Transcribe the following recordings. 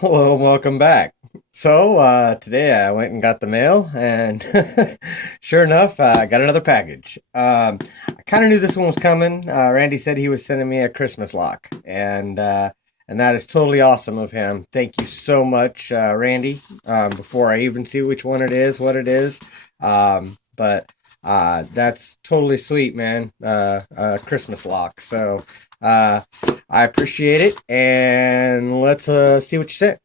Hello and welcome back. Today I went and got the mail, and sure enough, I got another package. I kind of knew this one was coming. Randy said he was sending me a Christmas lock, and that is totally awesome of him. Thank you so much, Randy. Before I even see which one it is, what it is, but that's totally sweet, man. Christmas lock. Uh, I appreciate it, and let's see what you said.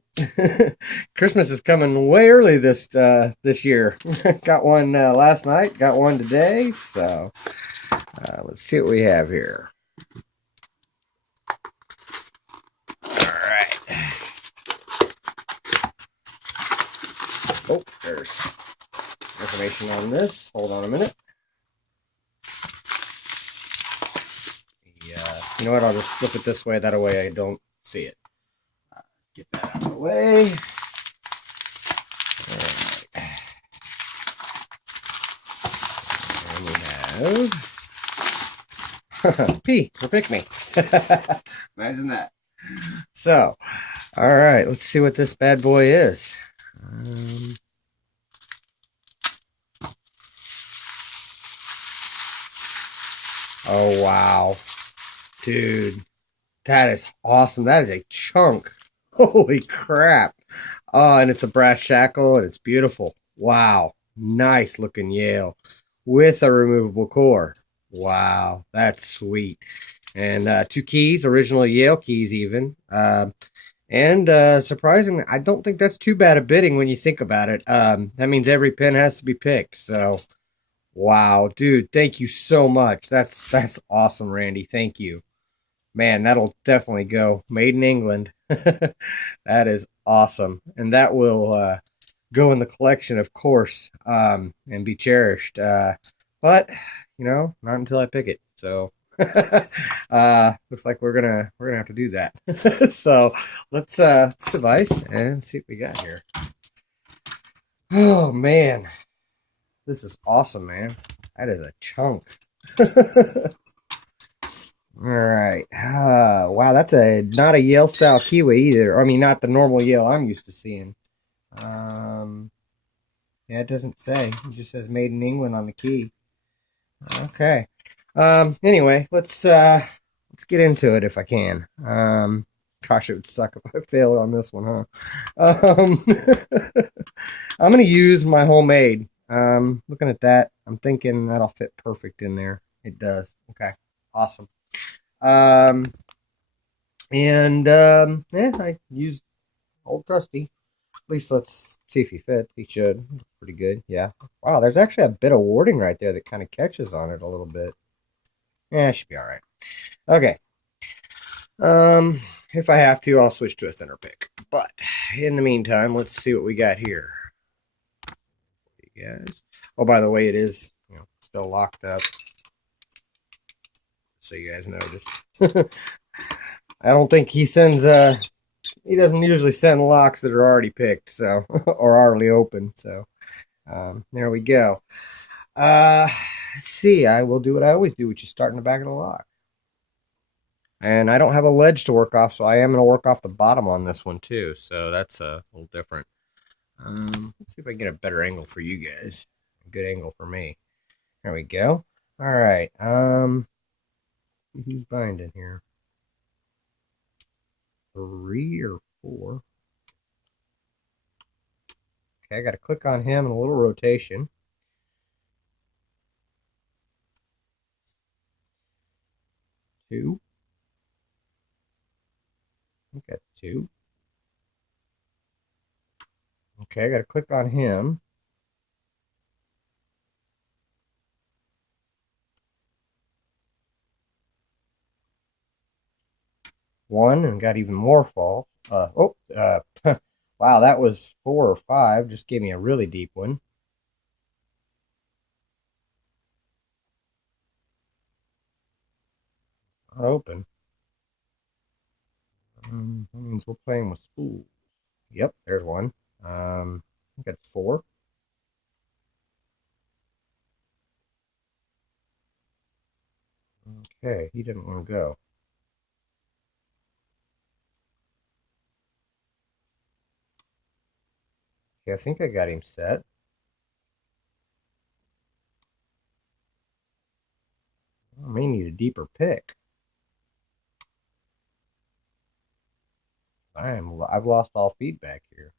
Christmas is coming way early this year. Got one last night, got one today. Let's see what we have here. All right. Oh, there's information on this. Hold on a minute. You know what? I'll just flip it this way. That way I don't see it. Get that out of the way. All right. And we have P for pick me. Imagine that. So, all right. Let's see what this bad boy is. Oh, wow. Dude, that is awesome. That is a chunk. Holy crap. Oh, and it's a brass shackle and it's beautiful. Wow. Nice looking Yale with a removable core. Wow. That's sweet. And two keys, original Yale keys, even. And surprisingly, I don't think that's too bad a bidding when you think about it. That means every pin has to be picked. So, wow, dude, thank you so much. That's awesome, Randy. Thank you. Man, that'll definitely go. Made in England. That is awesome. And that will go in the collection, of course, and be cherished. But, not until I pick it. So looks like we're gonna have to do that. So let's device and see what we got here. Oh man, this is awesome, man. That is a chunk. All right. Wow, that's a not a Yale style kiwi either. I mean, not the normal Yale I'm used to seeing. Um, yeah, it doesn't say. It just says made in England on the key. Okay. Anyway, let's get into it if I can. Gosh, it would suck if I failed on this one, huh? I'm gonna use my homemade. Looking at that, I'm thinking that'll fit perfect in there. It does. Okay. Awesome. Um, yeah, I used old trusty. At least let's see if he fits. He should. Looks pretty good. Yeah. Wow, there's actually a bit of warding right there that kind of catches on it a little bit. Yeah, it should be all right. Okay. Um, if I have to, I'll switch to a thinner pick. But in the meantime, let's see what we got here. You guys. Oh, by the way, it is still locked up. So you guys know this. I don't think he sends he doesn't usually send locks that are already picked, so or already open. So there we go. Let's see. I will do what I always do, which is start in the back of the lock. And I don't have a ledge to work off, so I am going to work off the bottom on this one too. So that's a little different. Let's see if I can get a better angle for you guys. A good angle for me. There we go. All right. Who's binding here? 3 or 4. Okay, I got to click on him in a little rotation. Two. I think that's 2. Okay, I got to click on him. 1 and got even more fall. Wow, that was 4 or 5. Just gave me a really deep one. Not open. That means we're playing with spools. Yep, there's one. I think that's 4. Okay, he didn't want to go. Okay, I think I got him set. I may need a deeper pick. I've lost all feedback here.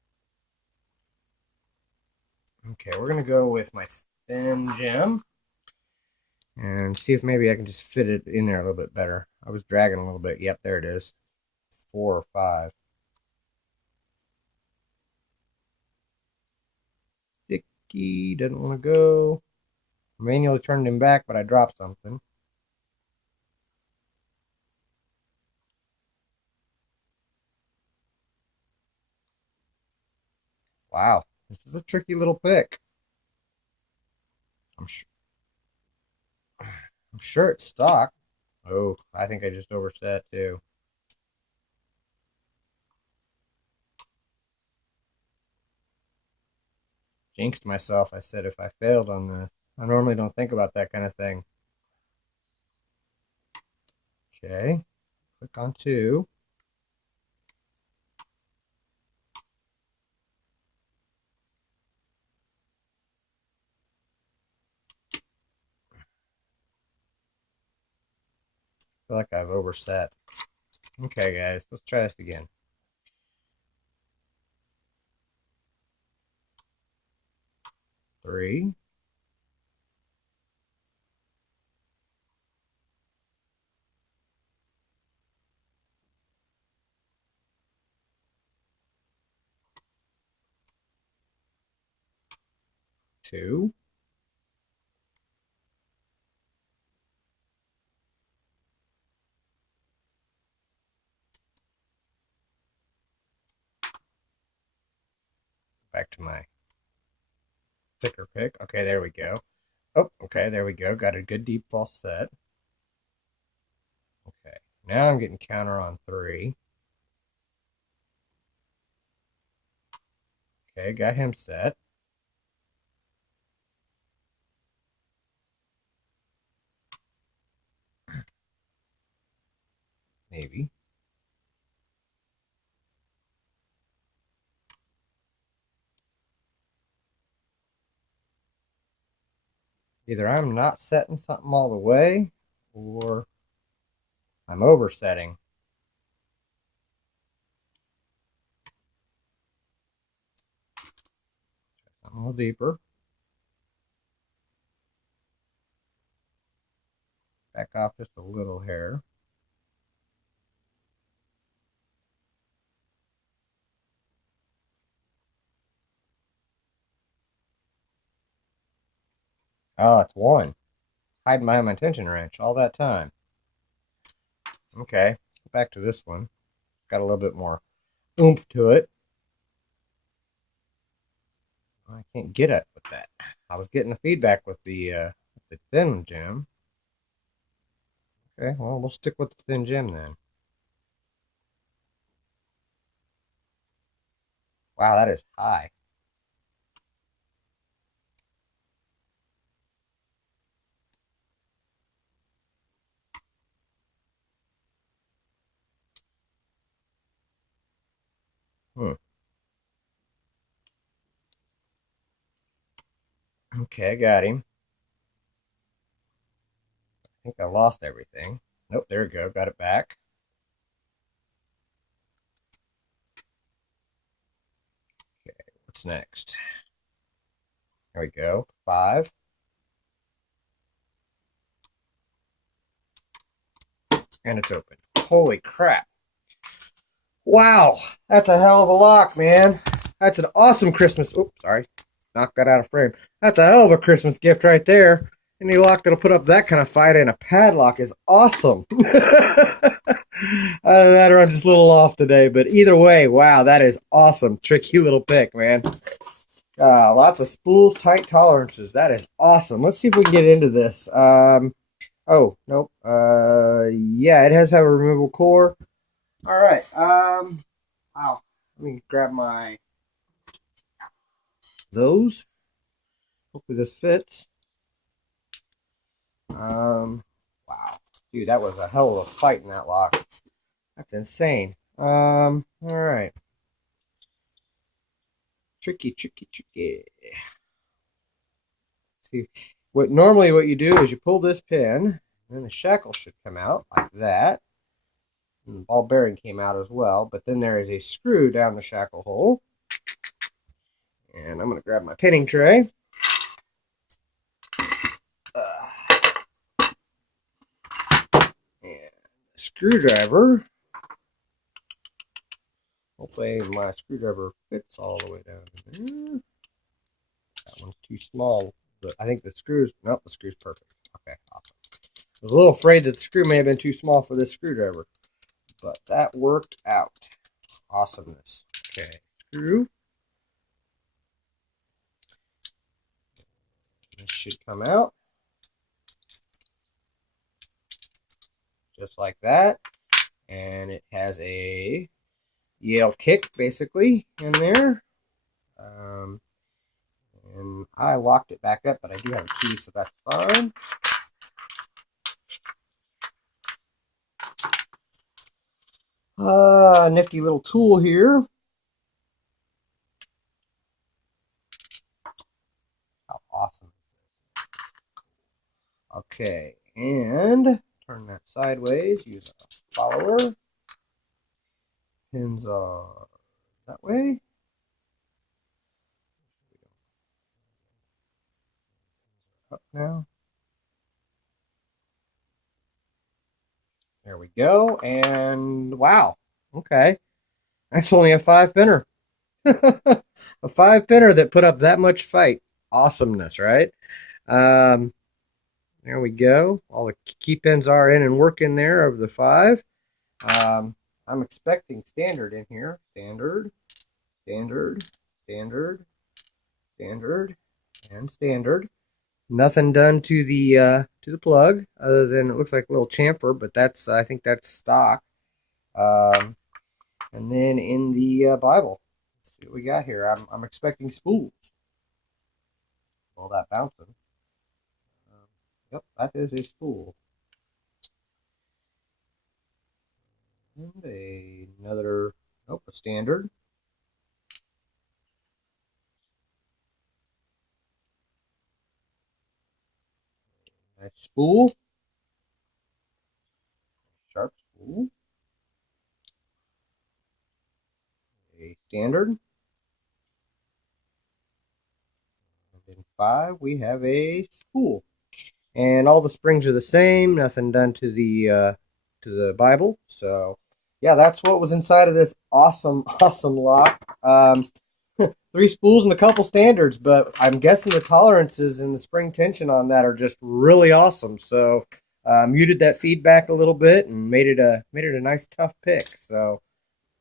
Okay, we're gonna go with my thin gem and see if maybe I can just fit it in there a little bit better. I was dragging a little bit. Yep, there it is. 4 or 5. Sticky, doesn't want to go. Manually turned him back, but I dropped something. Wow, this is a tricky little pick. I'm sure it's stock. Oh, I think I just overset too. Jinxed myself. I said if I failed on this. I normally don't think about that kind of thing. Okay, click on 2. I feel like I've overset. Okay, guys, let's try this again. Three. Two. Back to my thicker pick. Okay, there we go. Oh, okay, there we go. Got a good deep false set. Okay, now I'm getting counter on 3. Okay, got him set. Maybe. Either I'm not setting something all the way, or I'm oversetting. A little deeper. Back off just a little hair. Oh, it's 1. Hiding behind my tension wrench all that time. Okay, back to this one. Got a little bit more oomph to it. I can't get it with that. I was getting the feedback with the thin gem. Okay, well, we'll stick with the thin gem then. Wow, that is high. Okay, I got him. I think I lost everything. Nope, there we go. Got it back. Okay, what's next? There we go. 5. And it's open. Holy crap. Wow, that's a hell of a lock, man. That's an awesome Christmas. Oops, sorry. Knocked that out of frame. That's a hell of a Christmas gift right there. Any lock that'll put up that kind of fight in a padlock is awesome. That or I'm just a little off today, but either way, wow, that is awesome. Tricky little pick, man. Lots of spools, tight tolerances. That is awesome. Let's see if we can get into this. Oh, nope. Yeah, it has to have a removable core. All right. Wow. Let me grab those. Hopefully this fits. Wow. Dude, that was a hell of a fight in that lock. That's insane. All right. Tricky, tricky, tricky. See, normally what you do is you pull this pin, and then the shackle should come out like that. And the ball bearing came out as well, but then there is a screw down the shackle hole. And I'm going to grab my pinning tray. And a screwdriver. Hopefully my screwdriver fits all the way down there. That one's too small. But I think the screws, nope, the screw's perfect. Okay, awesome. I was a little afraid that the screw may have been too small for this screwdriver, but that worked out. Awesomeness. Okay, screw. This should come out. Just like that. And it has a Yale kick, basically, in there. And I locked it back up, but I do have a key, so that's fine. Nifty little tool here. How awesome. Okay, and turn that sideways. Use a follower. Pins are that way. Up now. There we go. And wow. Okay. That's only a 5-pinner. A 5-pinner that put up that much fight. Awesomeness, right? There we go. All the key pins are in and working there of the 5. I'm expecting standard in here. Standard, standard, standard, standard, and standard. Nothing done to the plug other than it looks like a little chamfer, but that's I think that's stock. And then in the Bible, let's see what we got here. I'm expecting spools. All that bouncing. Yep, that is a spool. And another, a standard. Nice spool. Sharp spool. A standard. And in 5, we have a spool. And all the springs are the same. Nothing done to the Bible. So, yeah, that's what was inside of this awesome lock. 3 spools and a couple standards, but I'm guessing the tolerances and the spring tension on that are just really awesome. So, muted that feedback a little bit and made it a nice tough pick. So,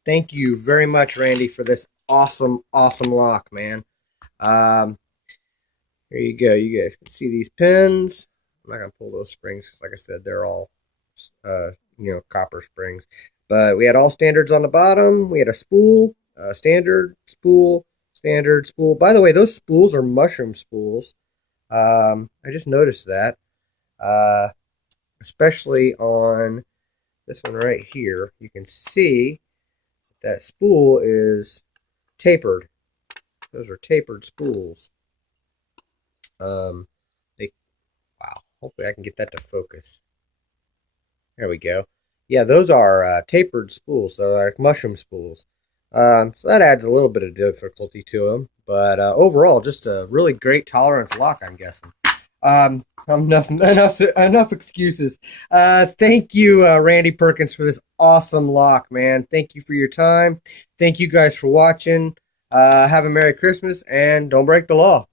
thank you very much, Randy, for this awesome lock, man. Here you go. You guys can see these pins. I'm not gonna pull those springs because, like I said, they're all copper springs. But we had all standards on the bottom. We had a spool, standard, spool, standard, spool. By the way, those spools are mushroom spools. I just noticed that, especially on this one right here. You can see that spool is tapered. Those are tapered spools. Wow. Hopefully I can get that to focus. There we go. Yeah, those are tapered spools. So they're like mushroom spools. So that adds a little bit of difficulty to them. But overall, just a really great tolerance lock, I'm guessing. Enough excuses. Thank you, Randy Perkins, for this awesome lock, man. Thank you for your time. Thank you guys for watching. Have a Merry Christmas, and don't break the law.